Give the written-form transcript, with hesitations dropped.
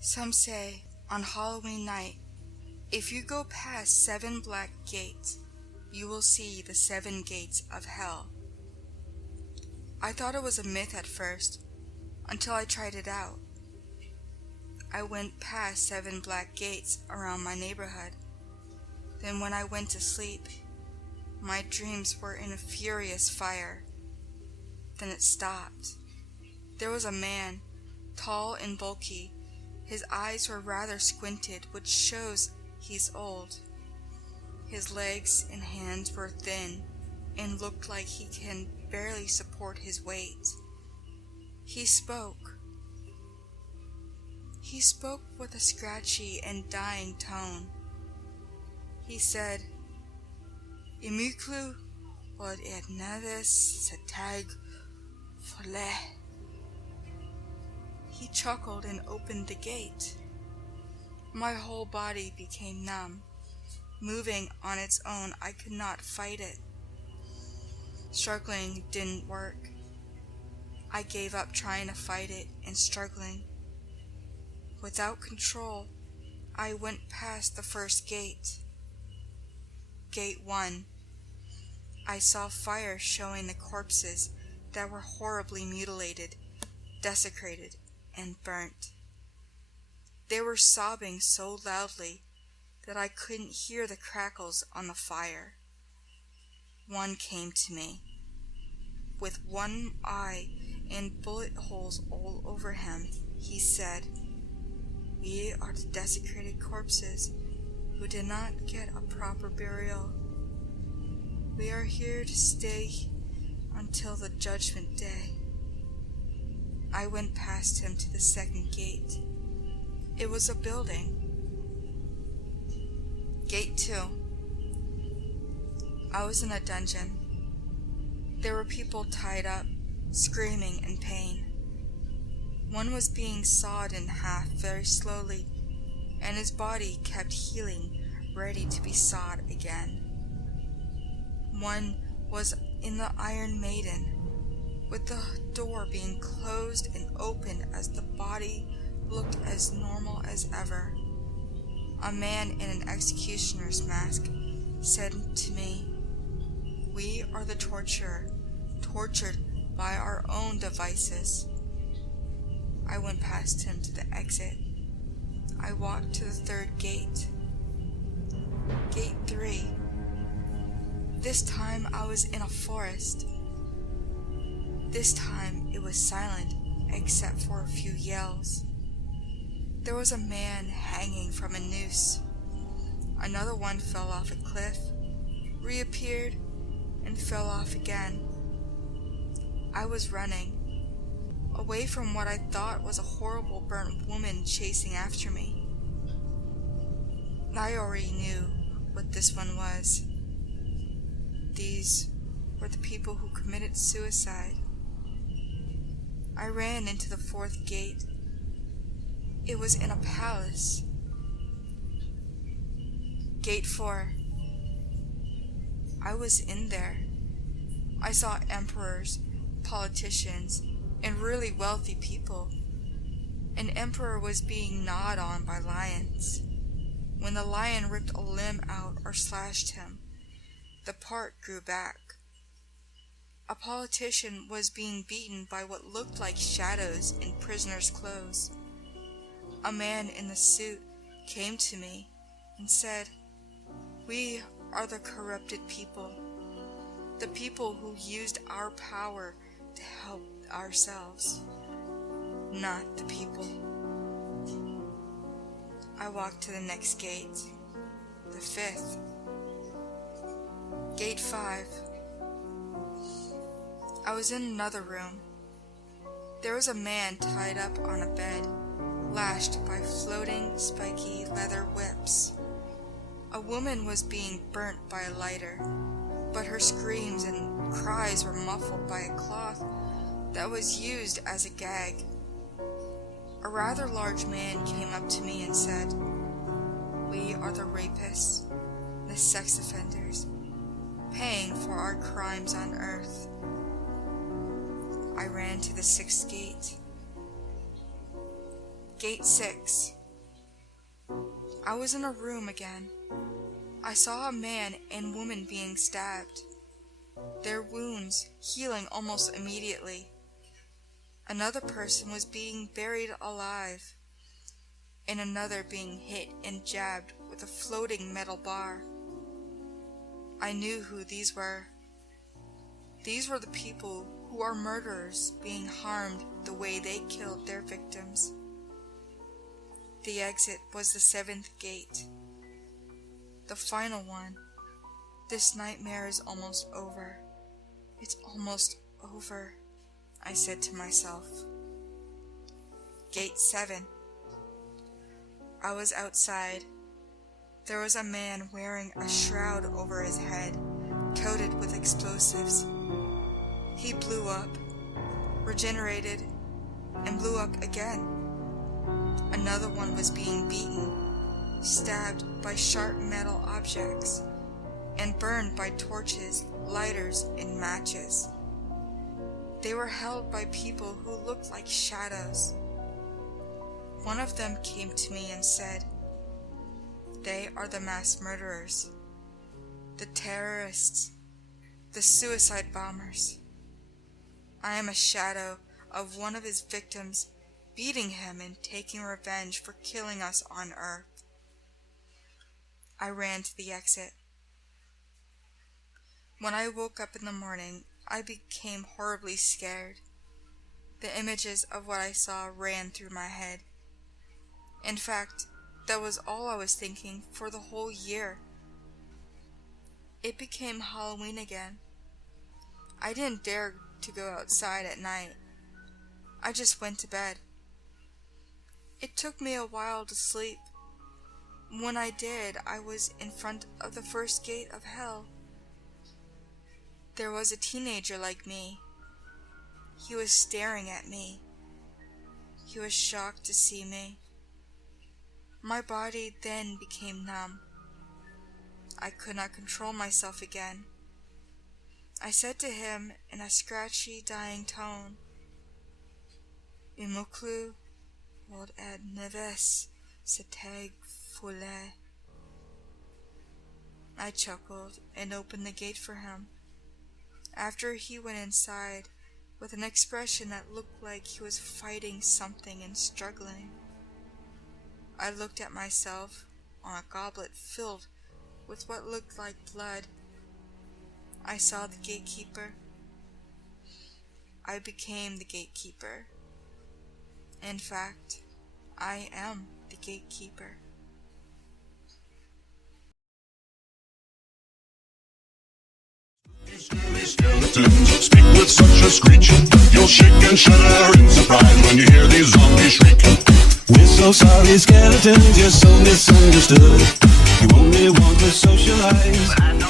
Some say on Halloween night, if you go past 7 black gates, you will see the 7 gates of hell. I thought it was a myth at first, until I tried it out. I went past 7 black gates around my neighborhood. Then when I went to sleep, my dreams were in a furious fire. Then it stopped. There was a man, tall and bulky. His eyes were rather squinted, which shows he's old. His legs and hands were thin and looked like he can barely support his weight. He spoke. He spoke with a scratchy and dying tone. He said, "Imiklu od edneves setag fole." He chuckled and opened the gate. My whole body became numb. Moving on its own, I could not fight it. Struggling didn't work. I gave up trying to fight it and struggling. Without control, I went past the first gate. Gate 1. I saw fire showing the corpses that were horribly mutilated, desecrated, and burnt. They were sobbing so loudly that I couldn't hear the crackles on the fire. One came to me. With one eye and bullet holes all over him, he said, "We are the desecrated corpses who did not get a proper burial. We are here to stay until the judgment day." I went past him to the second gate. It was a building. Gate 2. I was in a dungeon. There were people tied up, screaming in pain. One was being sawed in half very slowly, and his body kept healing, ready to be sawed again. One was in the Iron Maiden, with the door being closed and opened as the body looked as normal as ever. A man in an executioner's mask said to me, "We are the torturer, tortured by our own devices." I went past him to the exit. I walked to the third gate. Gate 3. This time I was in a forest. This time it was silent except for a few yells. There was a man hanging from a noose. Another one fell off a cliff, reappeared, and fell off again. I was running, away from what I thought was a horrible burnt woman chasing after me. I already knew what this one was. These were the people who committed suicide. I ran into the fourth gate. It was in a palace. Gate 4. I was in there. I saw emperors, politicians, and really wealthy people. An emperor was being gnawed on by lions. When the lion ripped a limb out or slashed him, the part grew back. A politician was being beaten by what looked like shadows in prisoners' clothes. A man in a suit came to me and said, "We are the corrupted people, the people who used our power to help ourselves, not the people." I walked to the next gate, the 5th. Gate 5. I was in another room. There was a man tied up on a bed, lashed by floating, spiky leather whips. A woman was being burnt by a lighter, but her screams and cries were muffled by a cloth that was used as a gag. A rather large man came up to me and said, "We are the rapists, the sex offenders, paying for our crimes on earth." I ran to the 6th gate. Gate 6. I was in a room again. I saw a man and woman being stabbed, their wounds healing almost immediately. Another person was being buried alive, and another being hit and jabbed with a floating metal bar. I knew who these were. These were the people who are murderers being harmed the way they killed their victims. The exit was the 7th gate. The final one. This nightmare is almost over. It's almost over, I said to myself. Gate 7. I was outside. There was a man wearing a shroud over his head, coated with explosives. He blew up, regenerated, and blew up again. Another one was being beaten, stabbed by sharp metal objects, and burned by torches, lighters, and matches. They were held by people who looked like shadows. One of them came to me and said, "They are the mass murderers, the terrorists, the suicide bombers. I am a shadow of one of his victims, beating him and taking revenge for killing us on Earth." I ran to the exit. When I woke up in the morning, I became horribly scared. The images of what I saw ran through my head. In fact, that was all I was thinking for the whole year. It became Halloween again. I didn't dare to go outside at night. I just went to bed. It took me a while to sleep. When I did, I was in front of the first gate of hell. There was a teenager like me. He was staring at me. He was shocked to see me. My body then became numb. I could not control myself again. I said to him in a scratchy, dying tone, "Imuklu vod ed neves seteg fule." I chuckled and opened the gate for him. After he went inside with an expression that looked like he was fighting something and struggling, I looked at myself on a goblet filled with what looked like blood. I saw the gatekeeper. I became the gatekeeper. In fact, I am the gatekeeper. Skeletons speak with such a screech. You'll shake and shudder in surprise when you hear these zombies shriek. We're so sorry, skeletons, you're so misunderstood. You only want to socialize, but I know